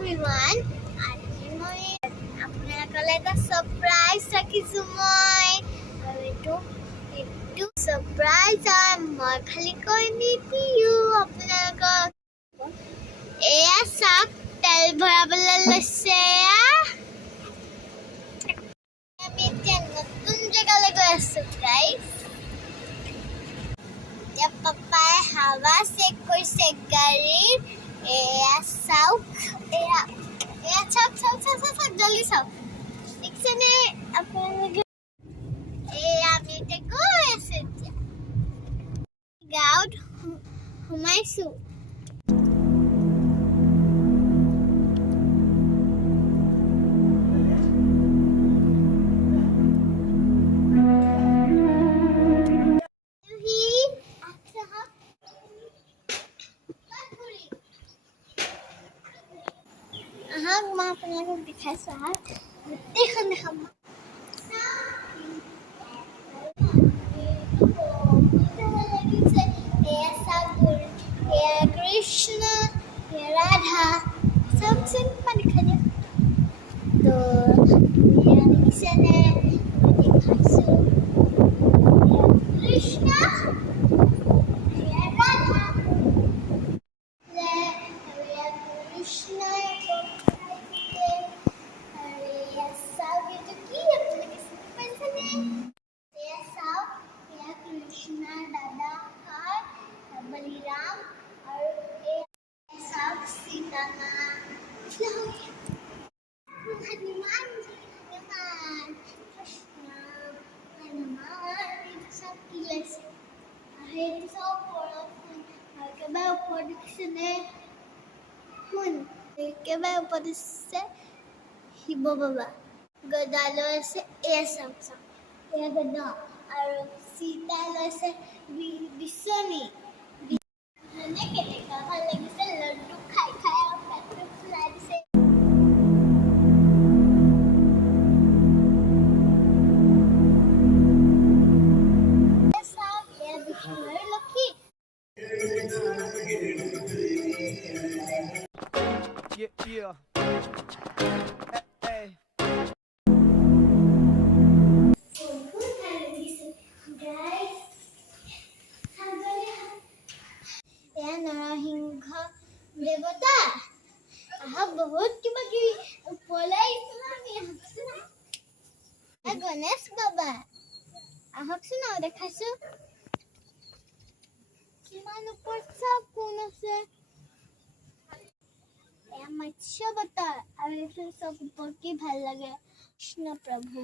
everyone. আজি মই আপোনালোকলৈ এটা surprise ৰাখিছোঁ মই। আৰু এইটো surprise মই খালি কৈ নিদিওঁ আপোনালোকক। এয়া চাওক তেল ভৰাবলৈ লৈছে। আমি এতিয়া নতুন জেগালৈ গৈ আছোঁ গাইজ। এতিয়া পাপাই হাৱা চেক কৰিছে গাড়ীৰ। এয়া চাওক এয়া চাওক জলদি চাওক দেখিছেনে আপোনালোকে। আমি এতিয়া গৈ আছোঁ এতিয়া গাঁৱত সোমাইছোঁ। মই আপোনালোকক দেখাইছোঁ গোটেইখন দেখাম। কৃষ্ণ ৰাধা চাওকচোন পানী খাই দিয়া তো দেখিছেনে দেখাইছোঁ কৃষ্ণ ৰাধা কৃষ্ণই চাওক এইটো কি আপোনালোকে চিনি পাইছেনে। এয়া চাওক এয়া কৃষ্ণ দাদা হয় বলিৰাম আৰু চাওক সীতা মা হনুমান কৃষ্ণ হনুমান চব কি লৈছে সেইটো চব একেবাৰে ওপৰত দেখিছেনে শুন একেবাৰে ওপৰত দিছে শিৱ বাবা গদা লৈছে। এয়া চাওক এয়া গদা আৰু সীতা লৈছে বিচনী। কেনেকুৱা ভাল লাগিছে লড্ডু খাই আৰু পেটটো ফুলাই দিছে। চাওক এয়া বিষ্ণুৰ লক্ষী। এয়া নৰসিংহ দেৱতা আহক বহুত কিবা কিবি ওপৰলৈ গণেশ বাবা আহকচোন আৰু দেখাইছোঁ কিমান ওপৰত চব কোন আছে। এয়া মৎস্য অৱতাৰ আৰু এইফালে চব ওপৰত কি ভাল লাগে কৃষ্ণ প্ৰভু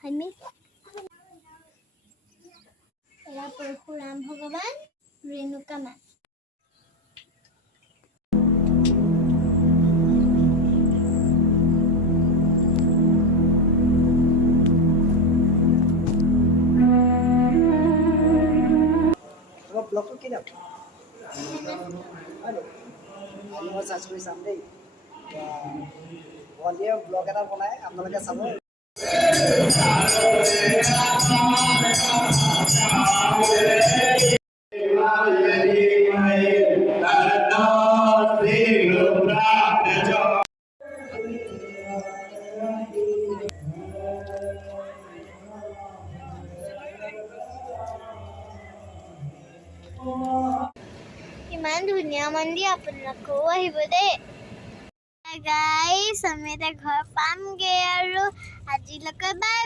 আমি এয়া পৰশুৰাম ভগৱান ৰেণুকা মা। ব্লগটো কি নাম মই চাৰ্চ কৰি চাম দেই। ভণ্টিয়ে ব্লগ এটা বনাই আপোনালোকে চাব। ইমান ধুনীয়া মন্দিৰ আপোনালোকেও আহিব দেই গাইজ। আমি এতিয়া ঘৰ পামগৈ আৰু আজিলৈকে বাই।